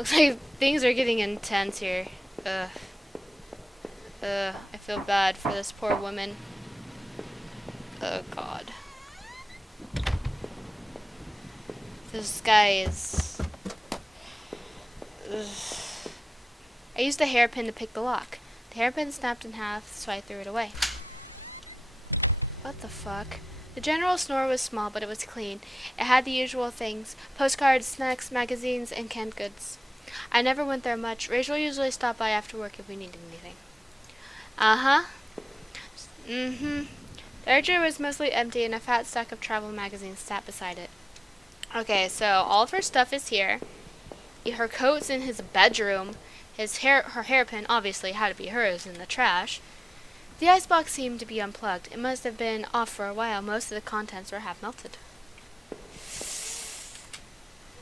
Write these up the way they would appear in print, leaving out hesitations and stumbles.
Looks like things are getting intense here. Ugh. I feel bad for this poor woman. Oh god. This guy is... Ugh. I used a hairpin to pick the lock. The hairpin snapped in half, so I threw it away. What the fuck? The general store was small, but it was clean. It had the usual things: postcards, snacks, magazines, and canned goods. I never went there much. Rachel usually stopped by after work if we needed anything. Uh-huh. Mm-hmm. The archer was mostly empty, and a fat stack of travel magazines sat beside it. Okay, so all of her stuff is here. Her coat's in his bedroom. Her hairpin, obviously had to be hers, in the trash. The icebox seemed to be unplugged. It must have been off for a while. Most of the contents were half melted.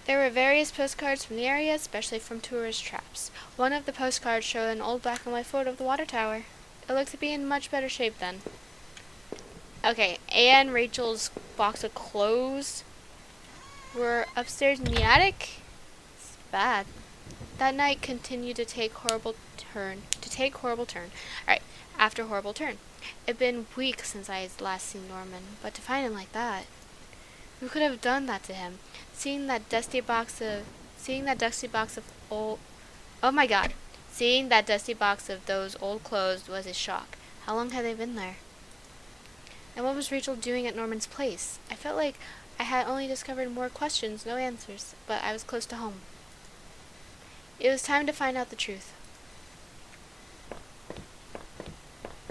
There were various postcards from the area, especially from tourist traps. One of the postcards showed an old black and white photo of the water tower. It looked to be in much better shape then. Okay, and Rachel's box of clothes were upstairs in the attic. It's bad. That night continued to take horrible turn. Alright, after horrible turn. It'd been weeks since I had last seen Norman, but to find him like that. Who could have done that to him? Seeing that dusty box of old... Oh my god. Seeing that dusty box of those old clothes was a shock. How long had they been there? And what was Rachel doing at Norman's place? I felt like I had only discovered more questions, no answers, but I was close to home. It was time to find out the truth.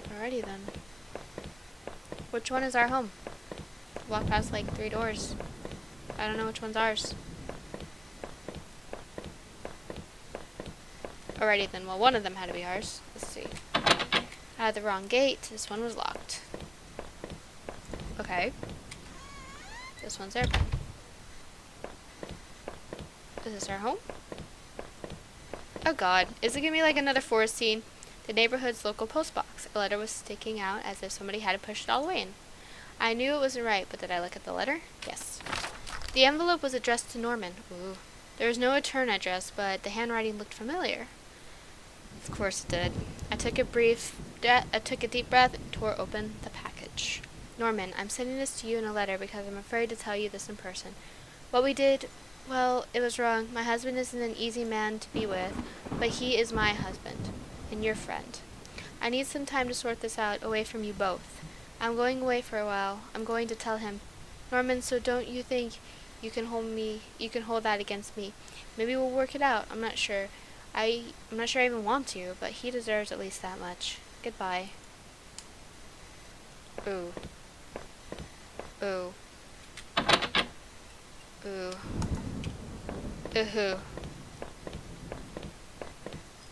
Alrighty then. Which one is our home? Walked past like 3 doors. I don't know which one's ours. Alrighty then, well, one of them had to be ours. Let's see. I had the wrong gate. This one was locked. Okay. This one's open. Is this our home? Oh god. Is it gonna be like another forest scene? The neighborhood's local post box. A letter was sticking out as if somebody had to push it all the way in. I knew it wasn't right, but did I look at the letter? Yes. The envelope was addressed to Norman. Ooh. There was no return address, but the handwriting looked familiar. Of course it did. I took a deep breath and tore open the package. Norman, I'm sending this to you in a letter because I'm afraid to tell you this in person. What we did, well, it was wrong. My husband isn't an easy man to be with, but he is my husband and your friend. I need some time to sort this out away from you both. I'm going away for a while. I'm going to tell him. Norman, so don't you think you can hold that against me. Maybe we'll work it out. I'm not sure. I'm not sure I even want to, but he deserves at least that much. Goodbye. Ooh. Ooh. Ooh. Ooh.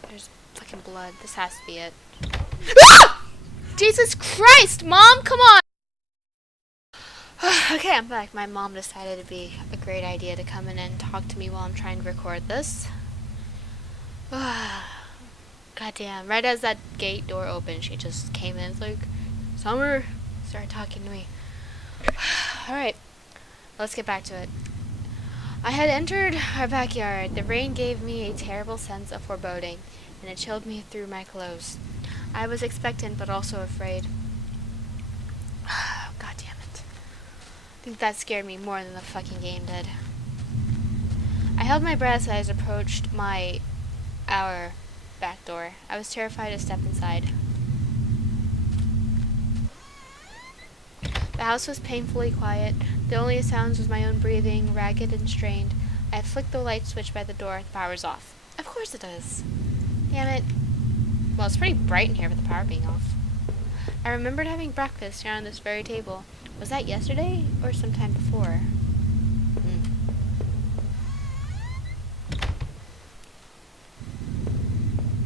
There's fucking blood. This has to be it. Ah! Jesus Christ, Mom, come on! Okay, I'm back. My mom decided it'd be a great idea to come in and talk to me while I'm trying to record this. Goddamn. Right as that gate door opened, she just came in. It's like, Summer, started talking to me. Alright, let's get back to it. I had entered our backyard. The rain gave me a terrible sense of foreboding, and it chilled me through my clothes. I was expectant, but also afraid. God damn it. I think that scared me more than the fucking game did. I held my breath as I approached our back door. I was terrified to step inside. The house was painfully quiet. The only sounds was my own breathing, ragged and strained. I flicked the light switch by the door. The power's off. Of course it is. Damn it. Well, it's pretty bright in here with the power being off. I remembered having breakfast here on this very table. Was that yesterday or sometime before?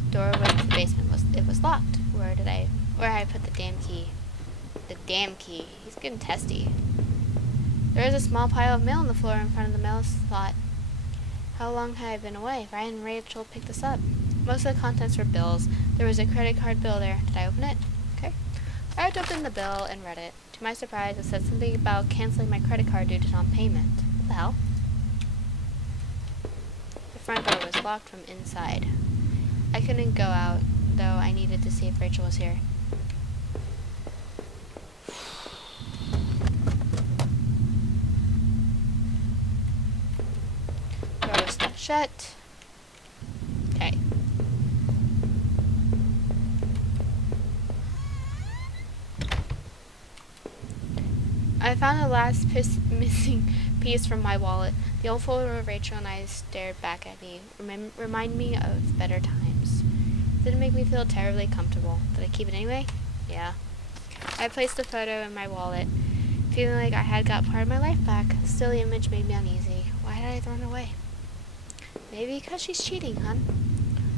Doorway to the basement was locked. Where I put the damn key? The damn key. He's getting testy. There was a small pile of mail on the floor in front of the mail slot. How long had I been away? Ryan and Rachel picked this up. Most of the contents were bills. There was a credit card bill there. Did I open it? Okay. I opened the bill and read it. To my surprise, it said something about canceling my credit card due to non-payment. What the hell? front door was locked from inside. I couldn't go out, though I needed to see if Rachel was here. Door was stuck shut. Okay. I found the last missing piece from my wallet. The old photo of Rachel and I stared back at me. Remind me of better times. Didn't make me feel terribly comfortable. Did I keep it anyway? Yeah. I placed the photo in my wallet, feeling like I had got part of my life back. Still, the image made me uneasy. Why had I thrown it away? Maybe because she's cheating, hun.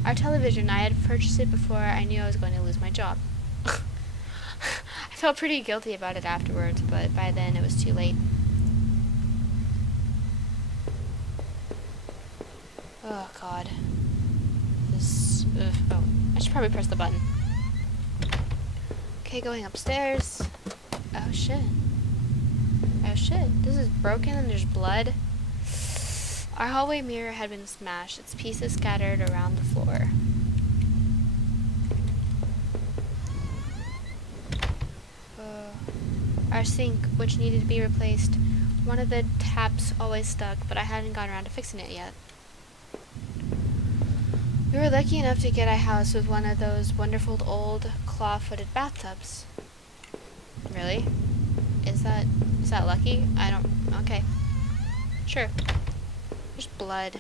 Our television, I had purchased it before I knew I was going to lose my job. I felt pretty guilty about it afterwards, but by then it was too late. Oh, God. This... oh, I should probably press the button. Okay, going upstairs. Oh, shit. Oh, shit. This is broken and there's blood. Our hallway mirror had been smashed, its pieces scattered around the floor. Our sink, which needed to be replaced. One of the taps always stuck, but I hadn't gotten around to fixing it yet. We were lucky enough to get a house with one of those wonderful old claw-footed bathtubs. Really? Is that lucky? I don't... okay. Sure. There's blood.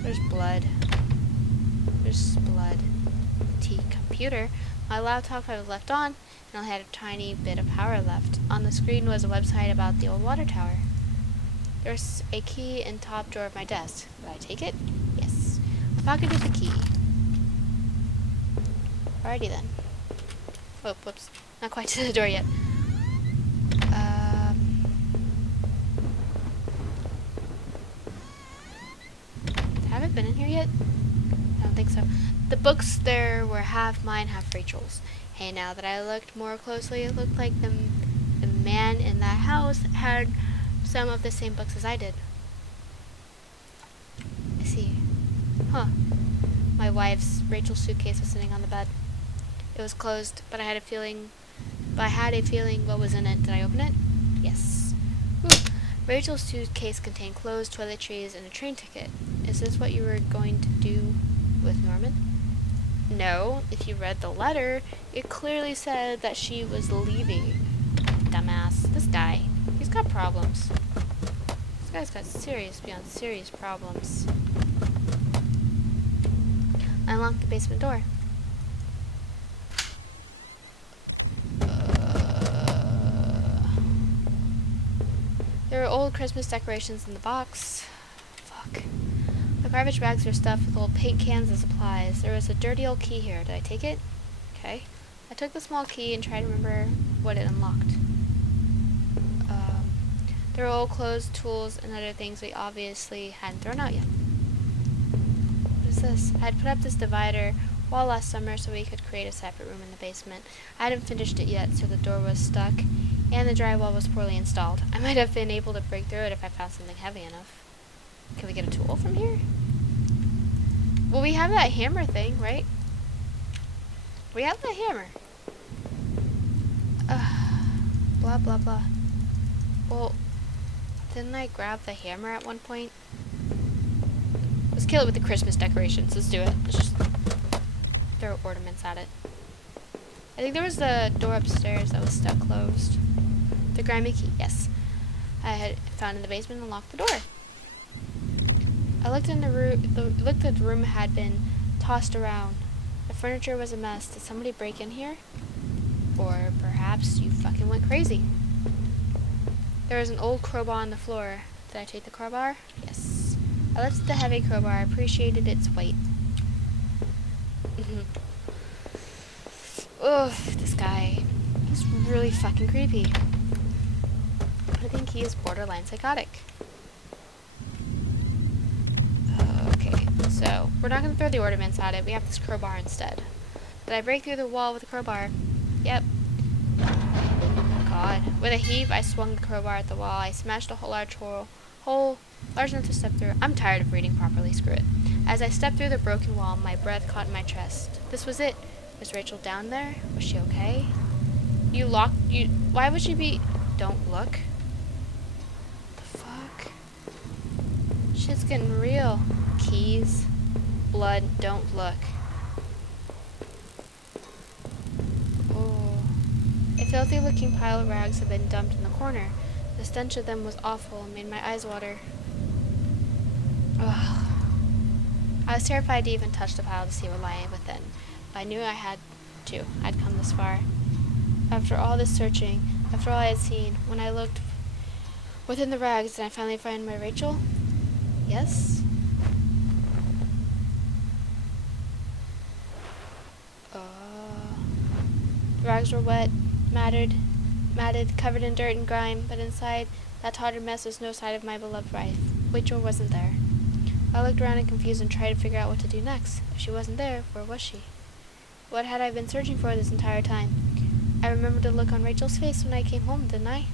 There's blood. There's blood. Computer. My laptop I was left on, and I had a tiny bit of power left. On the screen was a website about the old water tower. There's a key in top drawer of my desk. Did I take it? Yes. I pocketed the key. Alrighty then. Oh, whoops. Not quite to the door yet. Haven't been in here yet? I don't think so. The books there were half mine, half Rachel's. Hey, now that I looked more closely, it looked like the man in that house had some of the same books as I did. I see. Huh. My wife's, Rachel's suitcase was sitting on the bed. It was closed, but I had a feeling what was in it. Did I open it? Yes. Ooh. Rachel's suitcase contained clothes, toiletries, and a train ticket. Is this what you were going to do with Norman? No. If you read the letter, it clearly said that she was leaving. Dumbass. This guy. He's got problems. This guy's got serious beyond serious problems. I unlocked the basement door. There were old Christmas decorations in the box. Fuck. The garbage bags were stuffed with old paint cans and supplies. There was a dirty old key here. Did I take it? Okay. I took the small key and tried to remember what it unlocked. There were old clothes, tools, and other things we obviously hadn't thrown out yet. What is this? I had put up this divider wall last summer so we could create a separate room in the basement. I hadn't finished it yet, so the door was stuck, and the drywall was poorly installed. I might have been able to break through it if I found something heavy enough. Can we get a tool from here? Well, we have that hammer thing, right? We have the hammer. Blah, blah, blah. Well, didn't I grab the hammer at one point? Let's kill it with the Christmas decorations. Let's do it. Let's just throw ornaments at it. I think there was the door upstairs that was stuck closed. The grimy key, yes. I had found in the basement and locked the door. I looked in the room. The room had been tossed around. The furniture was a mess. Did somebody break in here? Or perhaps you fucking went crazy. There was an old crowbar on the floor. Did I take the crowbar? Yes. I lifted the heavy crowbar. I appreciated its weight. Ugh, this guy. He's really fucking creepy. I think he is borderline psychotic. Okay, so we're not going to throw the ornaments at it. We have this crowbar instead. Did I break through the wall with the crowbar? Yep. God. With a heave, I swung the crowbar at the wall. I smashed a whole large hole large enough to step through. I'm tired of reading properly, screw it. As I stepped through the broken wall, my breath caught in my chest. This was it. Was Rachel down there? Was she okay? Why would she be... Don't look. The fuck? Shit's getting real. Keys. Blood. Don't look. Oh. A filthy looking pile of rags had been dumped in the corner. The stench of them was awful and made my eyes water. Ugh. I was terrified to even touch the pile to see what lay within, but I knew I had to. I'd come this far. After all this searching, after all I had seen, when I looked within the rags, did I finally find my Rachel? Yes? The rags were wet, matted, covered in dirt and grime, but inside that tottered mess was no sign of my beloved wife. Rachel wasn't there. I looked around in confusion and tried to figure out what to do next. If she wasn't there, where was she? What had I been searching for this entire time? I remembered the look on Rachel's face when I came home, didn't I?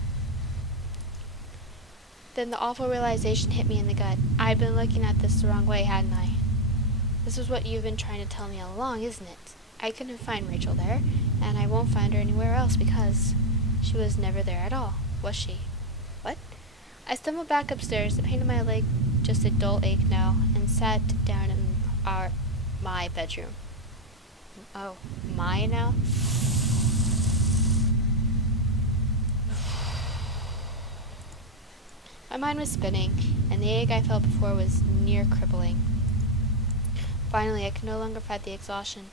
Then the awful realization hit me in the gut. I'd been looking at this the wrong way, hadn't I? This is what you've been trying to tell me all along, isn't it? I couldn't find Rachel there, and I won't find her anywhere else because she was never there at all, was she? What? I stumbled back upstairs, the pain in my leg just a dull ache now, and sat down in my bedroom. Oh, my now? My mind was spinning, and the ache I felt before was near crippling. Finally, I could no longer fight the exhaustion,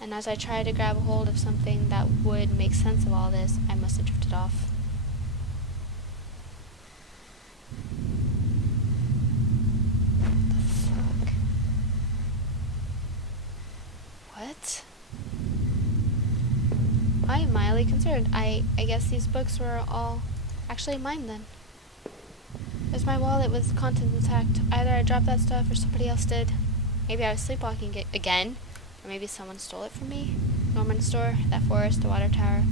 and as I tried to grab a hold of something that would make sense of all this, I must have drifted off. The fuck? What? I am mildly concerned. I guess these books were all actually mine then. There's my wallet with the contents intact. Either I dropped that stuff or somebody else did. Maybe I was sleepwalking again. Or maybe someone stole it from me. Norman's store, that forest, the water tower.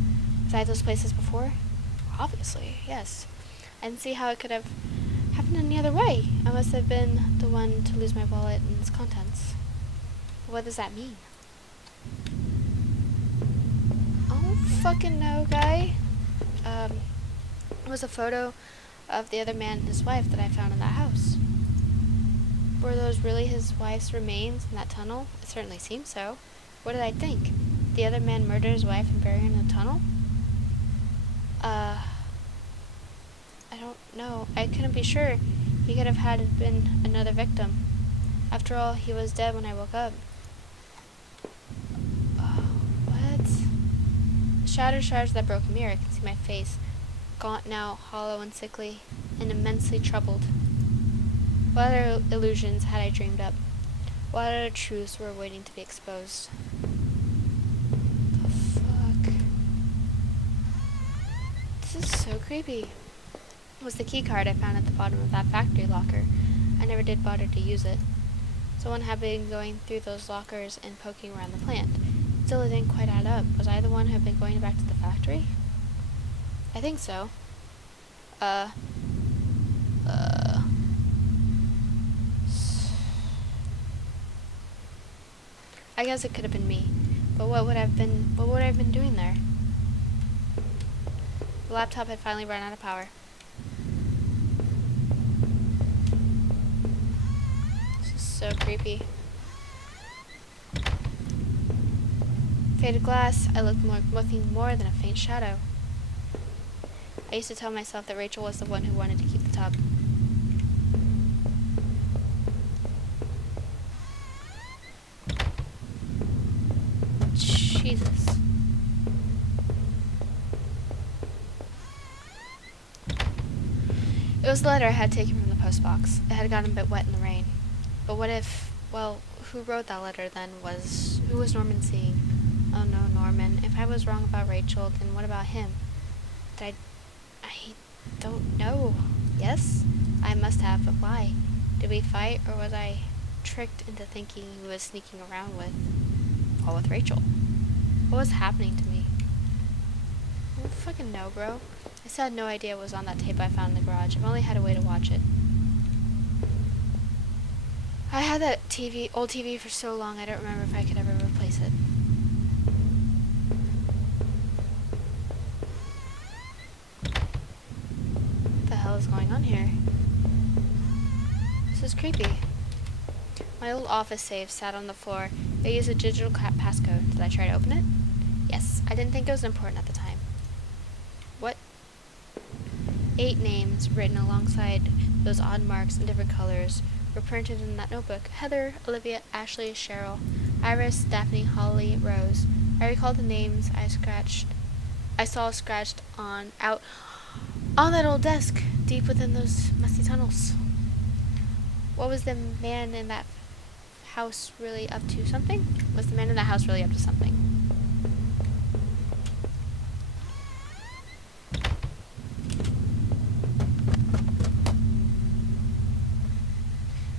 Was I at those places before? Obviously, yes. I didn't see how it could have happened any other way. I must have been the one to lose my wallet and its contents. But what does that mean? I don't fucking know, guy. It was a photo of the other man and his wife that I found in that house. Were those really his wife's remains in that tunnel? It certainly seemed so. What did I think? The other man murdered his wife and buried her in the tunnel? I don't know. I couldn't be sure. He could have had been another victim. After all, he was dead when I woke up. What? The shattered shards of that broken mirror. I can see my face. Gaunt now, hollow and sickly, and immensely troubled. What other illusions had I dreamed up? What other truths were waiting to be exposed? The fuck? This is so creepy. It was the key card I found at the bottom of that factory locker. I never did bother to use it. Someone had been going through those lockers and poking around the plant. Still, it didn't quite add up. Was I the one who had been going back to the factory? I think so. I guess it could have been me. But what would I have been doing there? The laptop had finally run out of power. This is so creepy. Faded glass, I looked nothing more than a faint shadow. I used to tell myself that Rachel was the one who wanted to keep the tub. Jesus. It was the letter I had taken from the postbox. It had gotten a bit wet in the rain. But what if, well, who wrote that letter then? Who was Norman seeing? Oh no, Norman. If I was wrong about Rachel, then what about him? I don't know. Yes? I must have, but why? Did we fight, or was I tricked into thinking he was sneaking around with Rachel? What was happening to me? I don't fucking know, bro. I still had no idea what was on that tape I found in the garage. I've only had a way to watch it. had that old TV for so long, I don't remember if I could ever replace it. What the hell is going on here? This is creepy. My old office safe sat on the floor. I used a digital passcode. Did I try to open it? Yes. I didn't think it was important at the time. What? 8 names written alongside those odd marks in different colors were printed in that notebook. Heather, Olivia, Ashley, Cheryl, Iris, Daphne, Holly, Rose. I recalled the names I saw scratched on that old desk, deep within those musty tunnels. What was the man in that house really up to? Something? Was the man in that house really up to something?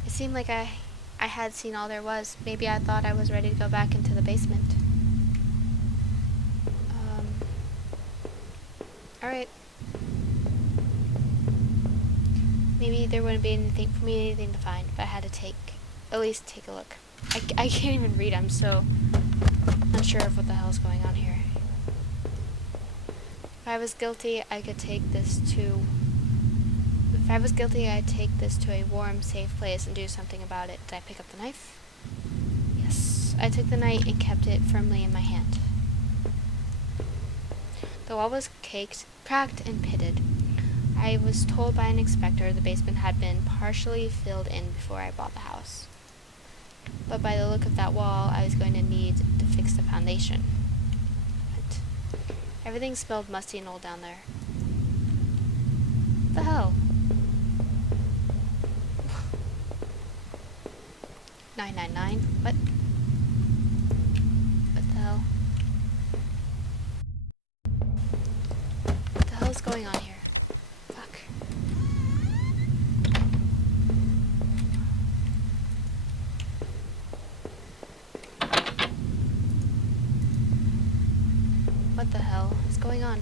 It seemed like I had seen all there was. Maybe I thought I was ready to go back into the basement. Alright. Maybe there wouldn't be anything to find, but I had to at least take a look. I can't even read. I'm so unsure of what the hell's going on here. If I was guilty, I'd take this to a warm, safe place and do something about it. Did I pick up the knife? Yes. I took the knife and kept it firmly in my hand. The wall was cracked and pitted. I was told by an inspector the basement had been partially filled in before I bought the house. But by the look of that wall, I was going to need to fix the foundation. But everything smelled musty and old down there. What the hell? 999? What? What the hell? What the hell is going on here? Fuck. What the hell is going on?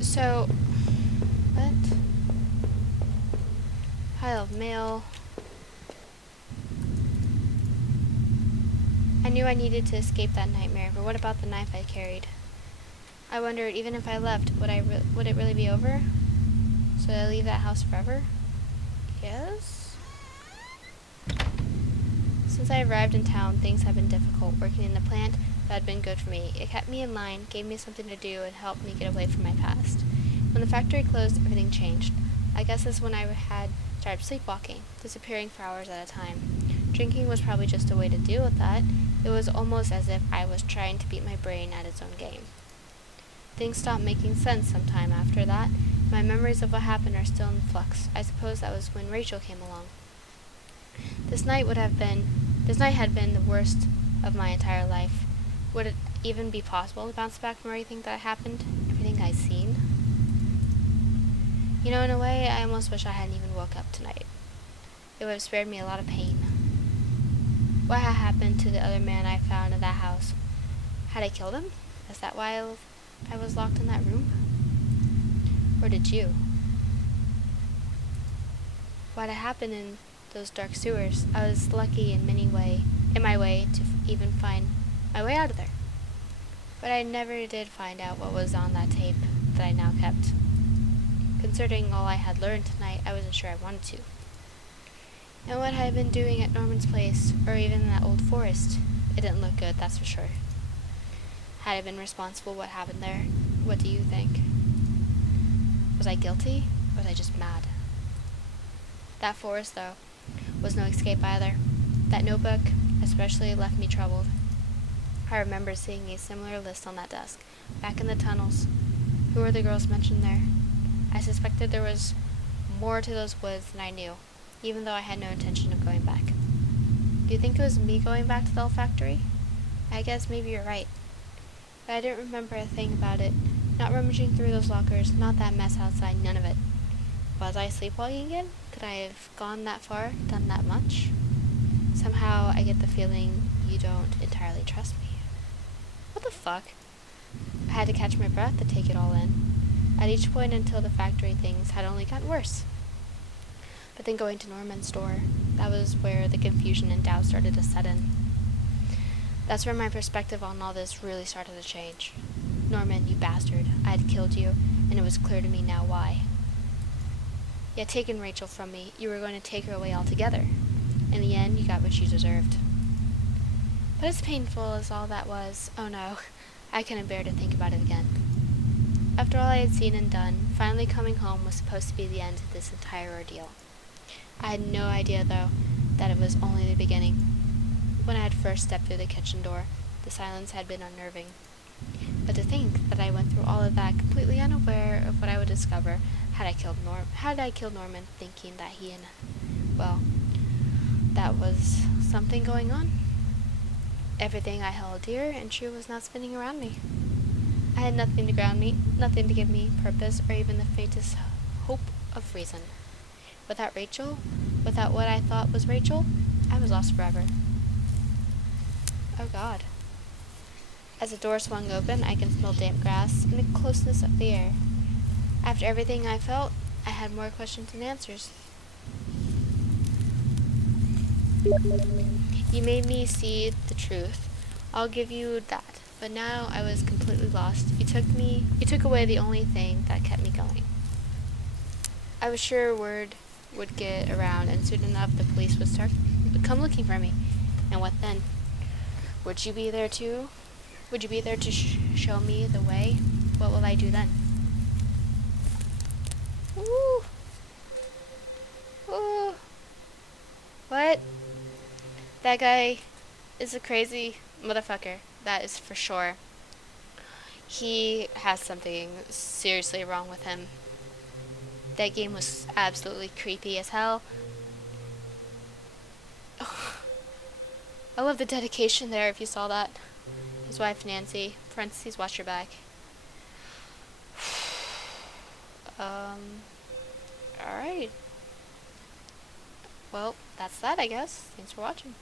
So, what? Pile of mail. I knew I needed to escape that nightmare, but what about the knife I carried? I wondered, even if I left, would it really be over? Should I leave that house forever? Yes? Since I arrived in town, things have been difficult. Working in the plant, that had been good for me. It kept me in line, gave me something to do, and helped me get away from my past. When the factory closed, everything changed. I guess that's when I had started sleepwalking, disappearing for hours at a time. Drinking was probably just a way to deal with that. It was almost as if I was trying to beat my brain at its own game. Things stopped making sense sometime after that. My memories of what happened are still in flux. I suppose that was when Rachel came along. This night had been the worst of my entire life. Would it even be possible to bounce back from everything that happened? Everything I'd seen? You know, in a way, I almost wish I hadn't even woke up tonight. It would have spared me a lot of pain. What had happened to the other man I found in that house? Had I killed him? Is that why I was locked in that room? Or did you? What had happened in those dark sewers? I was lucky in my way to even find my way out of there. But I never did find out what was on that tape that I now kept. Considering all I had learned tonight, I wasn't sure I wanted to. And what I had been doing at Norman's place, or even in that old forest, it didn't look good, that's for sure. Had I been responsible for what happened there? What do you think? Was I guilty, or was I just mad? That forest, though, was no escape either. That notebook especially left me troubled. I remember seeing a similar list on that desk, back in the tunnels. Who were the girls mentioned there? I suspected there was more to those woods than I knew, even though I had no intention of going back. Do you think it was me going back to the old factory? I guess maybe you're right. But I didn't remember a thing about it. Not rummaging through those lockers, not that mess outside, none of it. Was I sleepwalking again? Could I have gone that far, done that much? Somehow I get the feeling you don't entirely trust me. What the fuck? I had to catch my breath to take it all in. At each point until the factory, things had only gotten worse. But then going to Norman's door, that was where the confusion and doubt started to set in. That's where my perspective on all this really started to change. Norman, you bastard, I had killed you, and it was clear to me now why. You had taken Rachel from me. You were going to take her away altogether. In the end, you got what you deserved. But as painful as all that was, oh no, I couldn't bear to think about it again. After all I had seen and done, finally coming home was supposed to be the end of this entire ordeal. I had no idea, though, that it was only the beginning. When I had first stepped through the kitchen door, the silence had been unnerving. But to think that I went through all of that completely unaware of what I would discover had I killed Norman, thinking that he and, well, that was something going on. Everything I held dear and true was not spinning around me. I had nothing to ground me, nothing to give me purpose or even the faintest hope of reason. Without Rachel, without what I thought was Rachel, I was lost forever. Oh God. As the door swung open, I could smell damp grass and the closeness of the air. After everything I felt, I had more questions than answers. You made me see the truth. I'll give you that. But now I was completely lost. You took away the only thing that kept me going. I was sure word would get around, and soon enough the police would come looking for me. And what then? Would you be there too? Would you be there to show me the way? What will I do then? Woo! Woo! What? That guy is a crazy motherfucker. That is for sure. He has something seriously wrong with him. That game was absolutely creepy as hell. I love the dedication there, if you saw that. His wife, Nancy. Parentheses, watch your back. Alright. Well, that's that, I guess. Thanks for watching.